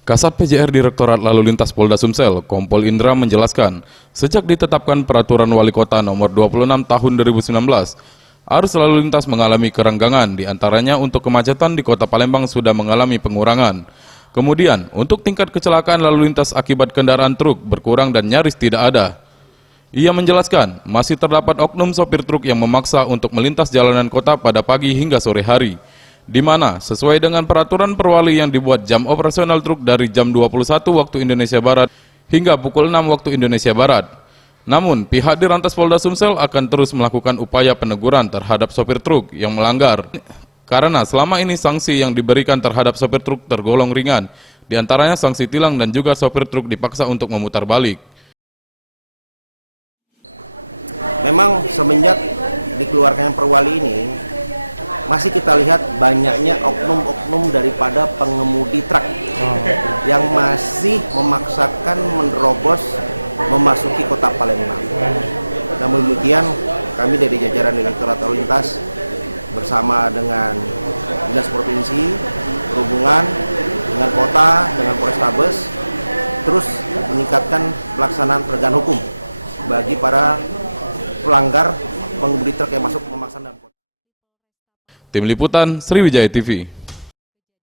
Kasat PJR Direktorat Lalu Lintas Polda Sumsel, Kompol Indra menjelaskan, sejak ditetapkan Peraturan Wali Kota Nomor 26 Tahun 2019, arus lalu lintas mengalami kerenggangan, diantaranya untuk kemacetan di Kota Palembang sudah mengalami pengurangan. Kemudian, untuk tingkat kecelakaan lalu lintas akibat kendaraan truk berkurang dan nyaris tidak ada. Ia menjelaskan, masih terdapat oknum sopir truk yang memaksa untuk melintas jalanan kota pada pagi hingga sore hari, di mana sesuai dengan peraturan perwali yang dibuat jam operasional truk dari jam 21 waktu Indonesia Barat hingga pukul 6 waktu Indonesia Barat. Namun, pihak Dirlantas Polda Sumsel akan terus melakukan upaya peneguran terhadap sopir truk yang melanggar. Karena selama ini sanksi yang diberikan terhadap sopir truk tergolong ringan, diantaranya sanksi tilang dan juga sopir truk dipaksa untuk memutar balik. Memang semenjak dikeluarkannya perwali ini, masih kita lihat banyaknya oknum-oknum daripada pengemudi truk yang masih memaksakan menerobos memasuki Kota Palembang. Namun demikian, kami dari jajaran Direktorat Lalu Lintas bersama dengan Dinas Provinsi, Perhubungan, dengan Kota, dengan Polrestabes, terus meningkatkan pelaksanaan penegakan hukum bagi para pelanggar pengemudi truk yang masuk memaksa dalam kota. Tim Liputan, Sriwijaya TV.